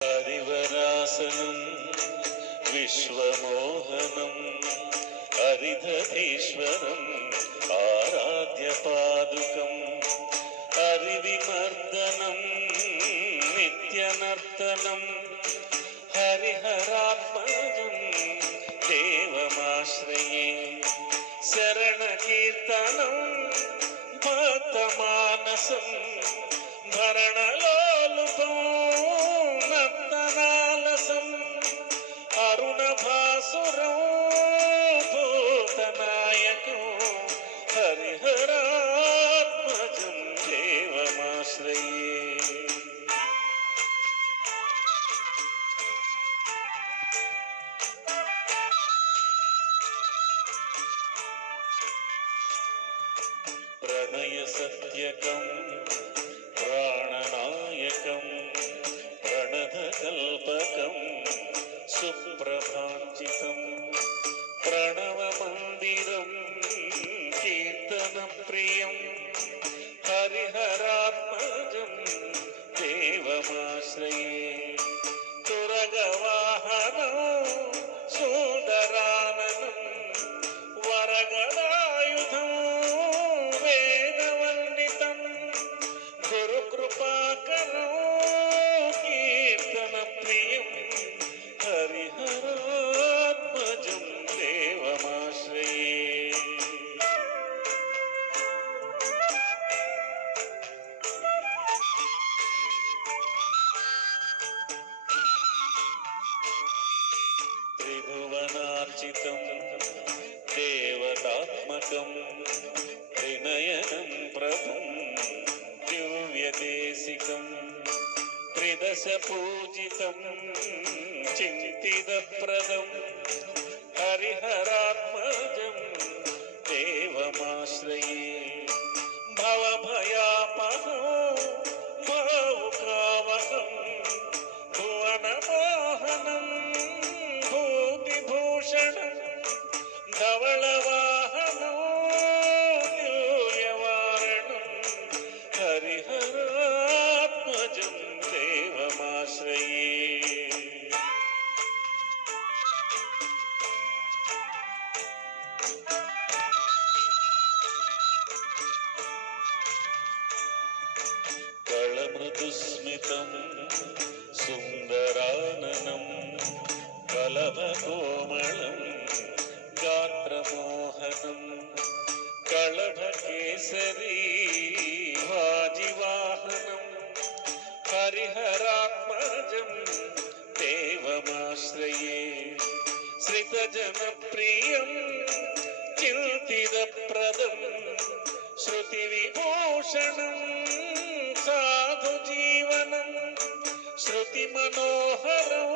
Harivarasanam విశ్వమోహనం హరిధీశ్వరం Aaradhya పాదుకం హరివిమర్దనం నిత్యనర్తనం హరిహరాత్మజం దేవమాశ్రయే శరణకీర్తనం భక్తమానసం భరణలోలుపం నర్తనాలసం అరుణభాసురం భూతనాయకం హరిహరాత్మజం దేవమాశ్రయే. Pranaya Satyakam ప్రాణనాయకం ప్రణధకల్పకం సుప్రభాంచితం ప్రణవమందిరం కీర్తనప్రియం హరిహరాత్మజం దేవమాశ్రయే. తురగవాహనం సుందరాననం వరగదాయుధం వేదవందితం గురుకృపాకరం కీర్తనప్రియం హరిహరాత్మజం దేవమాశ్రయే. త్రిభువనార్చితం దేవతాత్మకం త్రినయనం ప్రభుం దివ్యదేశికం త్రిదశ పూజితం చింతిదప్రదం హరిహరాత్మజం దేవమాశ్రయే. భవభయాపహం భావుకావహం భువనమోహనం భూతిభూషణం ధవళవాహనం దివ్యవారణం హరిహరాత్మజం దేవమాశ్రయే. కళమృదుస్మితం సుందరాననం కలభకోమళం గాత్రమోహనం కళభకేసరీ వాజివాహనం హరిహరాత్మజం దేవమాశ్రయే. శ్రితజనప్రియం చింతిదప్రదం శృతివిభూషణం సాధుజీవనం శృతిమనోహరం